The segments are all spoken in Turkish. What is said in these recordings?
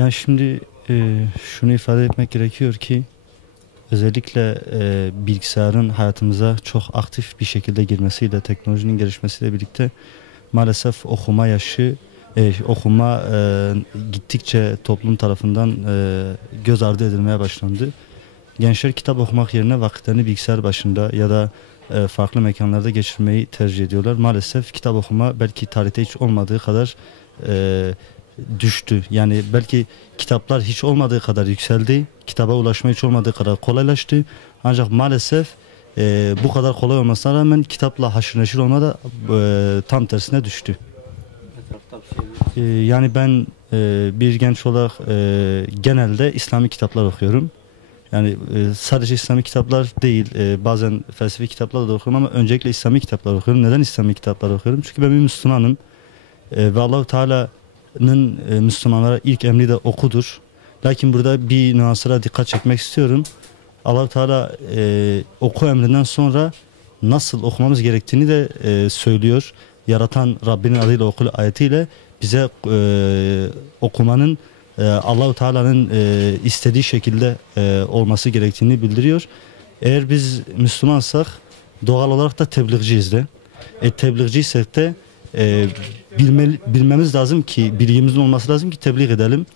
Yani şimdi şunu ifade etmek gerekiyor ki özellikle bilgisayarın hayatımıza çok aktif bir şekilde girmesiyle, teknolojinin gelişmesiyle birlikte maalesef okuma yaşı, okuma gittikçe toplum tarafından göz ardı edilmeye başlandı. Gençler kitap okumak yerine vakitlerini bilgisayar başında ya da farklı mekanlarda geçirmeyi tercih ediyorlar. Maalesef kitap okuma belki tarihte hiç olmadığı kadar e, düştü. Yani belki kitaplar hiç olmadığı kadar yükseldi. Kitaba ulaşma hiç olmadığı kadar kolaylaştı. Ancak maalesef bu kadar kolay olmasına rağmen kitapla haşır neşir olma da tam tersine düştü. Yani ben bir genç olarak genelde İslami kitaplar okuyorum. Yani sadece İslami kitaplar değil, bazen felsefi kitaplar da okuyorum ama öncelikle İslami kitaplar okuyorum. Neden İslami kitaplar okuyorum? Çünkü ben bir Müslümanım ve Allahu Teala'nın Müslümanlara ilk emri de okudur. Lakin burada bir nüanslara dikkat çekmek istiyorum. Allahu Teala oku emrinden sonra nasıl okumamız gerektiğini de söylüyor. Yaratan Rabbinin adıyla oku ayetiyle bize okumanın Allahu Teala'nın istediği şekilde olması gerektiğini bildiriyor. Eğer biz Müslümansak doğal olarak da tebliğciyiz de. Tebliğciysek de bilmemiz lazım ki, bilgimizin olması lazım ki tebliğ edelim.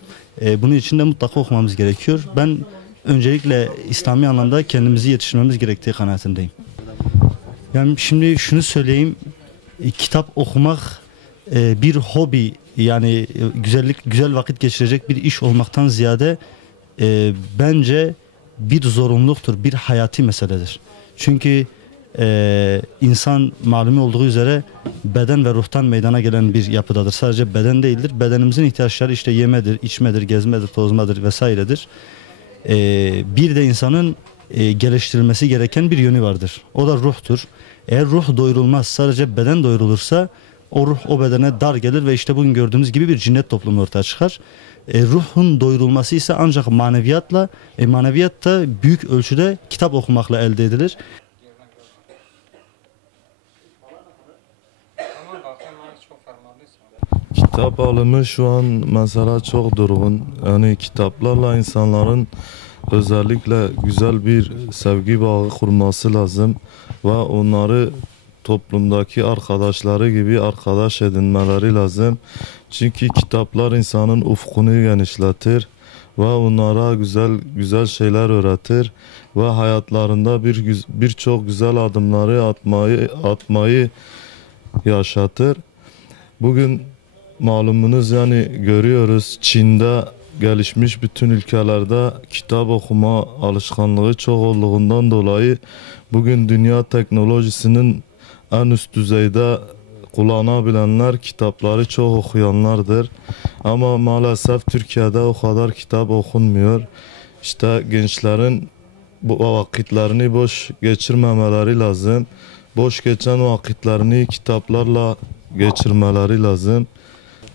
Bunun için de mutlaka okumamız gerekiyor. Ben öncelikle İslami anlamda kendimizi yetiştirmemiz gerektiği kanaatindeyim. Yani şimdi şunu söyleyeyim, kitap okumak bir hobi, yani güzel vakit geçirecek bir iş olmaktan ziyade bence bir zorunluluktur, bir hayati meseledir. Çünkü insan malumu olduğu üzere beden ve ruhtan meydana gelen bir yapıdadır. Sadece beden değildir. Bedenimizin ihtiyaçları işte yemedir, içmedir, gezmedir, tozmadır vesairedir. Bir de insanın geliştirilmesi gereken bir yönü vardır. O da ruhtur. Eğer ruh doyurulmaz, sadece beden doyurulursa o ruh o bedene dar gelir ve işte bugün gördüğümüz gibi bir cinnet toplumu ortaya çıkar. Ruhun doyurulması ise ancak maneviyatla, maneviyat da büyük ölçüde kitap okumakla elde edilir. Kitap alımı şu an mesela çok durgun. Yani kitaplarla insanların özellikle güzel bir sevgi bağı kurması lazım ve onları toplumdaki arkadaşları gibi arkadaş edinmeleri lazım. Çünkü kitaplar insanın ufkunu genişletir ve onlara güzel şeyler öğretir ve hayatlarında birçok güzel adımları atmayı yaşatır. Bugün malumunuz yani görüyoruz Çin'de gelişmiş bütün ülkelerde kitap okuma alışkanlığı çok olduğundan dolayı bugün dünya teknolojisinin en üst düzeyde kullanabilenler kitapları çok okuyanlardır. Ama maalesef Türkiye'de o kadar kitap okunmuyor. İşte gençlerin bu vakitlerini boş geçirmemeleri lazım. Boş geçen vakitlerini kitaplarla geçirmeleri lazım.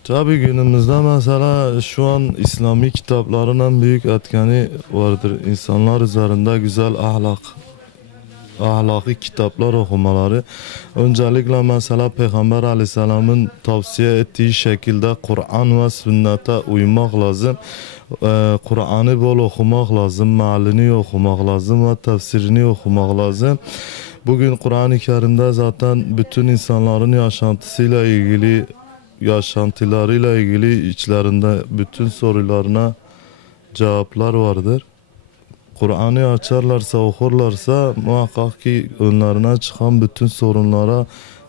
Tabii günümüzde mesela şu an İslami kitapların en büyük etkeni vardır. İnsanlar üzerinde güzel ahlaki kitaplar okumaları. Öncelikle mesela Peygamber Aleyhisselam'ın tavsiye ettiği şekilde Kur'an ve sünnete uymak lazım. Kur'an'ı bol okumak lazım, mealini okumak lazım ve tefsirini okumak lazım. Bugün Kur'an-ı Kerim'de zaten bütün insanların yaşantılarıyla ilgili içlerinde bütün sorularına cevaplar vardır. Kur'an'ı açarlarsa, okurlarsa muhakkak ki önlerine çıkan bütün sorunlara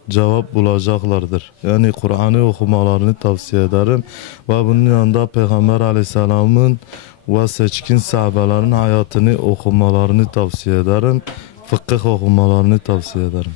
cevap bulacaklardır. Yani Kur'an'ı okumalarını tavsiye ederim ve bunun yanında Peygamber Aleyhisselam'ın ve seçkin sahabelerin hayatını okumalarını tavsiye ederim. Fıkıh okumalarını tavsiye ederim.